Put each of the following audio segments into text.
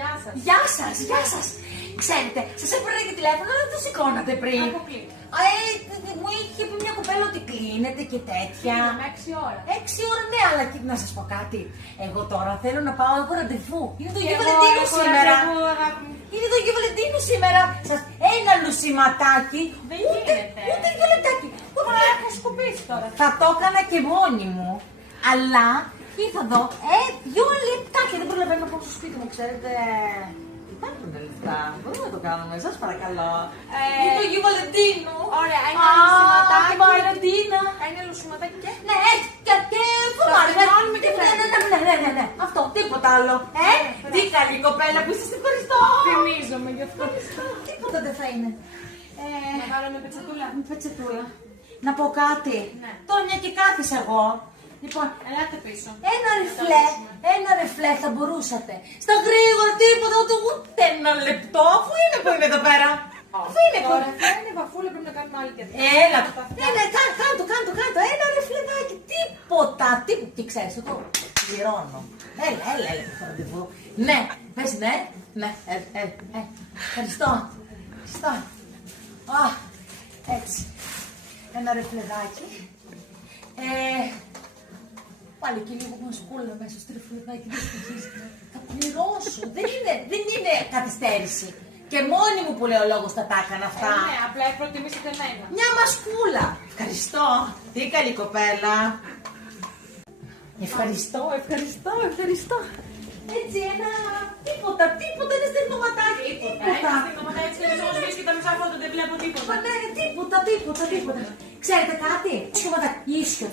γεια σας. Γεια σας, γεια σας. Ξέρετε, σας έπαιρνα και τηλέφωνο, αλλά δεν το σηκώνατε πριν. Αποκλείται. Μου είχε πει μια κοπέλα ότι κλείνετε και τέτοια. Με 6 ώρα. 6 ώρα, ναι, αλλά και να σας πω κάτι. Εγώ τώρα θέλω να πάω, έχω ραντεβού. Είναι το Και Αγίου εγώ Βαλεντίνου έχω σήμερα. ραντεβού, αγάπη μου. Είναι το Αγίου Βαλεντίνου σήμερα. Σας ένα λουσιματάκι. Δεν ούτε, γίνεται. ούτε βιολετάκι. Μα έχω σκουπίσει τώρα. Θα το έκανα και μόνη μου. Αλλά ήρθα εδώ, 2 λεπτάκια. Δεν προλαβαίνω να πάω στο σπίτι μου, ξέρετε. Υπάρχουν λεφτά. Μπορούμε να το κάνουμε, σας παρακαλώ. Είναι το Αγίου Βαλεντίνου. Ωραία, ένα λουσιματάκι. Βαλεντίνα. Ένα λουσιματάκι και. Ναι, έτσι και φοβάμαι. Φρενώνουμε και Ναι. Αυτό, τίποτα άλλο. Τι καλή κοπέλα που είστε, ευχαριστώ. Θυμίζομαι γι' αυτό. Τίποτα δεν θα είναι. Να βάλω με πετσετούλα. Με πετσετούλα. Να πω κάτι. Ναι. Τώρα μια και κάθισα εγώ. Λοιπόν, Ελάτε πίσω. ένα ρεφλέ θα μπορούσατε. Στα γρήγορα τίποτα, ούτε ένα λεπτό, αφού είμαι που είμαι εδώ πέρα. Αφού είμαι Τώρα θα είναι βαφούλα, πρέπει να κάνουμε άλλη τέτοια. Έλα, κάντο, ένα ρεφλεδάκι, τίποτα. Τι ξέρεις, εγώ πληρώνω. Έλα, το ραντεβού. Ναι, πες ναι, ευχαριστώ. Έτσι, ένα ρεφλεδάκι. Πάλι και λίγο μασκούλα μέσα στο ρεφλεδάκι, θα πληρώσω. Δεν είναι καθυστέρηση. Και μόνη μου που λέω λόγος θα τα έκανα αυτά. Ναι, απλά προτιμήσετε εμένα. Μια μασκούλα. Ευχαριστώ. Τι καλή κοπέλα. Ευχαριστώ. Έτσι ένα τίποτα, ένα στεγνωματάκι. Τίποτα. Έτσι και δεν ζω και τα μισά φώτα δεν βλέπω τίποτα. Μα ναι, τίποτα. Ξέρετε κάτι, ίσιο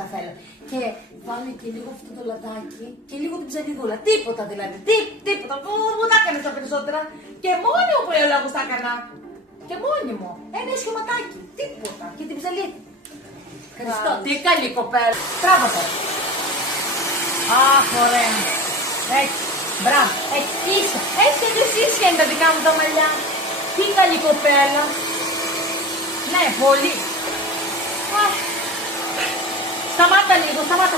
τα θέλω. Και βάλε και λίγο αυτό το λαδάκι και λίγο την ψαλιδούλα. Τίποτα δηλαδή. Τίποτα. Μου τα έκανες τα περισσότερα. Και μόνη μου που λέω λόγος τα έκανα. Και μόνη μου. Ένα ισιωματάκι. Τίποτα. Και την ψαλίδα. Ευχαριστώ. Τι καλή κοπέλα. Τράβατε. Αχ, ωραία. Έτσι. Μπράβο. Έτσι. Ίσια. Έτσι ίσια είναι τα δικά μου τα μαλλιά. Τι καλή κοπέλα. Ναι, πολύ. Σταμάτα λίγο, σταμάτα.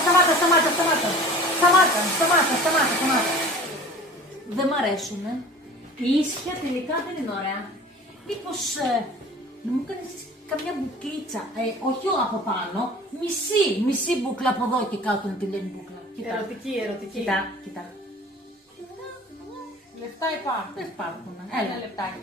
Δεν μ' αρέσουνε. Η ίσια τελικά δεν είναι ωραία. Μήπως να μου κάνεις καμιά μπουκλίτσα, όχι από πάνω, μισή μπουκλα από εδώ και κάτω να τη λένε μπουκλα. Ερωτική. Κοίτα. Λεφτά υπάρχουν. Δεν υπάρχουν. Ένα λεπτάκι.